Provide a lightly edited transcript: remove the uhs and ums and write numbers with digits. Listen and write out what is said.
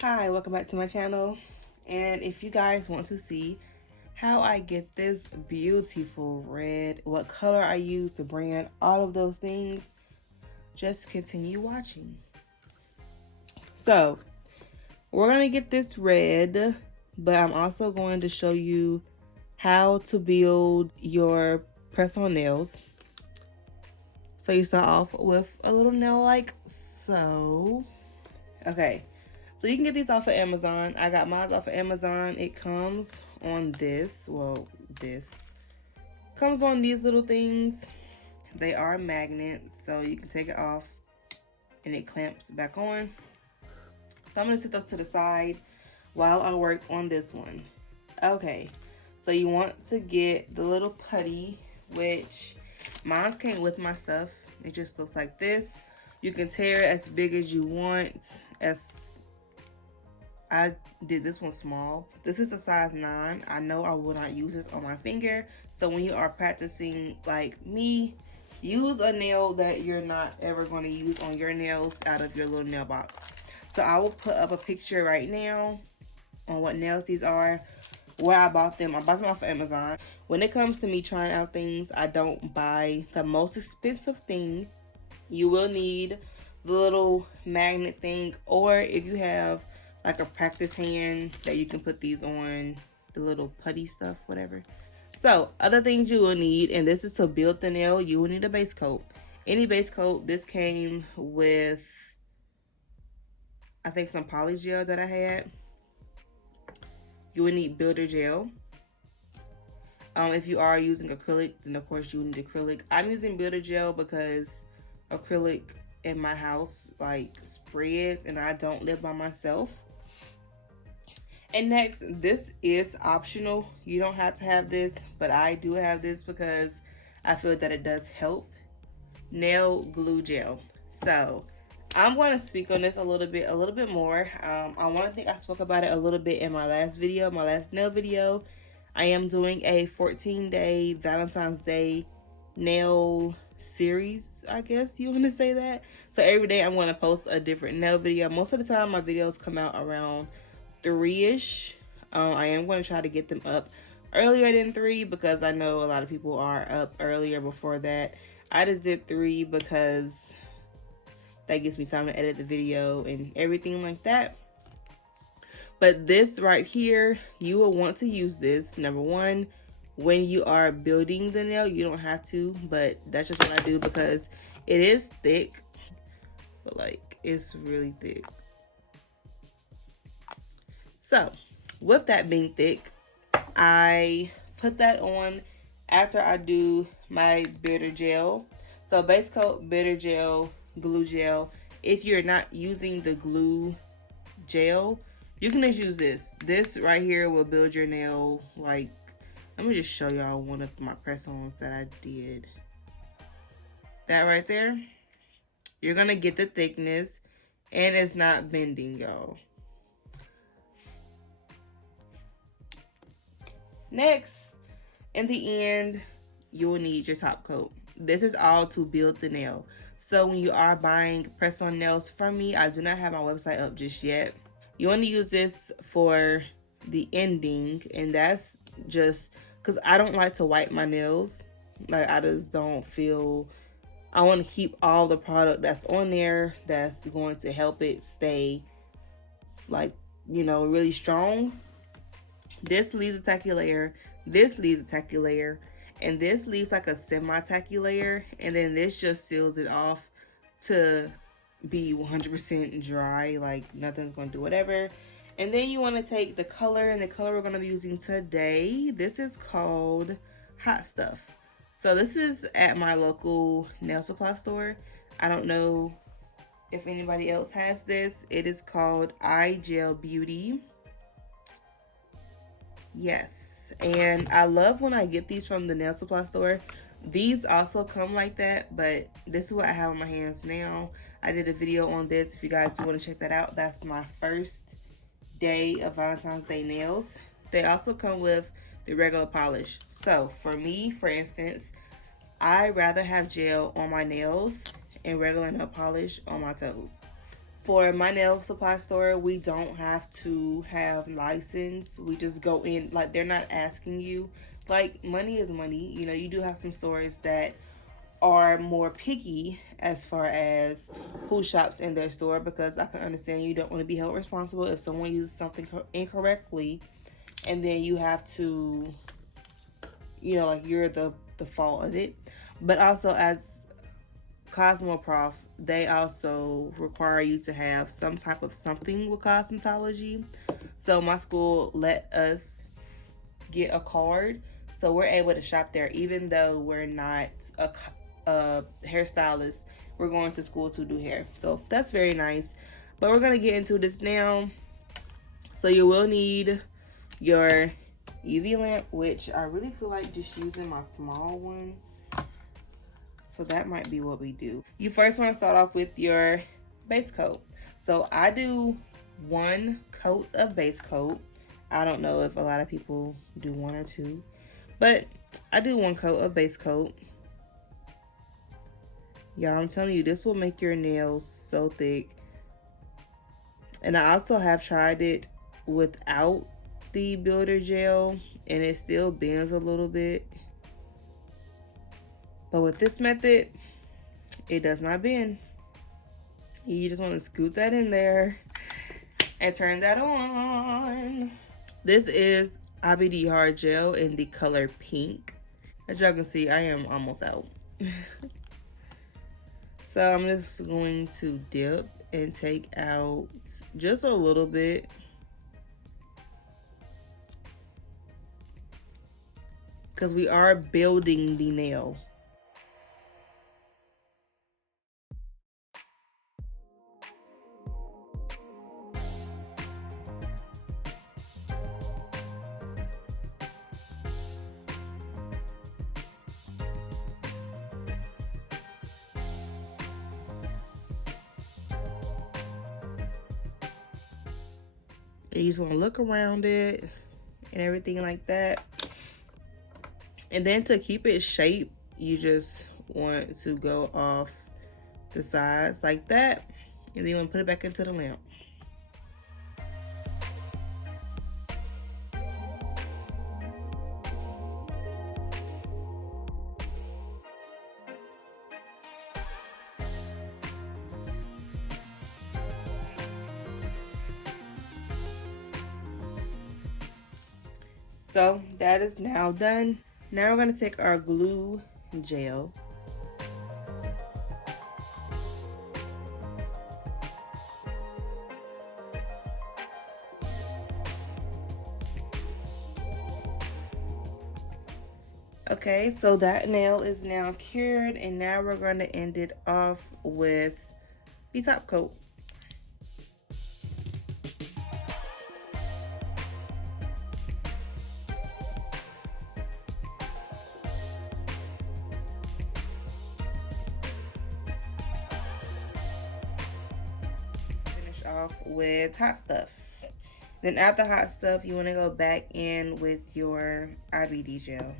Hi, welcome back to my channel. And if you guys want to see how I get this beautiful red, what color I use to brand, all of those things, just continue watching. So we're gonna get this red, but I'm also going to show you how to build your press-on nails. So you start off with a little nail like so. Okay, so you can get these off of Amazon. I got mine off of Amazon. It comes on this. This comes on these little things. They are magnets, so you can take it off and it clamps back on. So I'm gonna set those to the side while I work on this one. Okay, so you want to get the little putty, which mine came with my stuff. It just looks like this. You can tear it as big as you want. As I did this one small. This is a size 9. I know I will not use this on my finger. So when you are practicing like me, use a nail that you're not ever going to use on your nails out of your little nail box. So I will put up a picture right now on what nails these are, where I bought them. I bought them off of Amazon. When it comes to me trying out things, I don't buy the most expensive thing. You will need the little magnet thing, or if you have like a practice hand that you can put these on, the little putty stuff, whatever. So other things you will need, and this is to build the nail, you will need a base coat. Any base coat. This came with, I think, some poly gel that I had. You will need builder gel. If you are using acrylic, then of course you need acrylic. I'm using builder gel because acrylic in my house like spreads and I don't live by myself. And next, this is optional. You don't have to have this, but I do have this because I feel that it does help. Nail glue gel. So I'm going to speak on this a little bit more. I want to think I spoke about it a little bit in my last video, my last nail video. I am doing a 14-day Valentine's Day nail series, I guess you want to say that. So every day I'm going to post a different nail video. Most of the time my videos come out around 3-ish. I am going to try to get them up earlier than 3 because I know a lot of people are up earlier before that. I just did 3 because that gives me time to edit the video and everything like that. But this right here, you will want to use this, number one, when you are building the nail. You don't have to, but that's just what I do because it is thick, but like it's really thick. So with that being thick, I put that on after I do my builder gel. So base coat, builder gel, glue gel. If you're not using the glue gel, you can just use this. This right here will build your nail. Like, let me just show y'all one of my press-ons that I did. That right there, you're gonna get the thickness and it's not bending, y'all. Next, in the end, you will need your top coat. This is all to build the nail. So when you are buying press-on nails from me, I do not have my website up just yet. You want to use this for the ending, and that's just because I don't like to wipe my nails. Like, I just don't feel, I want to keep all the product that's on there that's going to help it stay, like, you know, really strong. This leaves a tacky layer, this leaves a tacky layer, and this leaves like a semi-tacky layer, and then this just seals it off to be 100% dry, like nothing's going to do whatever. And then you want to take the color, and the color we're going to be using today, this is called Hot Stuff. So this is at my local nail supply store. I don't know if anybody else has this. It is called Eye Gel Beauty. Yes, and I love when I get these from the nail supply store. These also come like that, but this is what I have on my hands now. I did a video on this if you guys do want to check that out. That's my first day of Valentine's Day nails. They also come with the regular polish. So for me, for instance, I rather have gel on my nails and regular nail polish on my toes. For my nail supply store, we don't have to have license. We just go in, like, they're not asking you. Like, money is money. You know, you do have some stores that are more picky as far as who shops in their store, because I can understand you don't want to be held responsible if someone uses something incorrectly, and then you have to, you know, like, you're the fault of it. But also, as Cosmoprof, they also require you to have some type of something with cosmetology. So my school let us get a card, so we're able to shop there even though we're not a hairstylist. We're going to school to do hair, so that's very nice. But we're gonna get into this now. So you will need your UV lamp, which I really feel like just using my small one. So that might be what we do. You first want to start off with your base coat. So I do 1 coat of base coat. I don't know if a lot of people do 1 or 2, but I do 1 coat of base coat. Y'all, I'm telling you, this will make your nails so thick. And I also have tried it without the builder gel, and it still bends a little bit. But with this method, it does not bend. You just want to scoot that in there and turn that on. This is IBD Hard Gel in the color pink. As y'all can see, I am almost out. So I'm just going to dip and take out just a little bit. Because we are building the nail. You just want to look around it and everything like that. And then to keep it shaped, you just want to go off the sides like that. And then you want to put it back into the lamp. So that is now done. Now we're going to take our glue gel. Okay, so that nail is now cured, and now we're going to end it off with the top coat. Finish off with hot stuff. Then after hot stuff, you want to go back in with your IBD gel.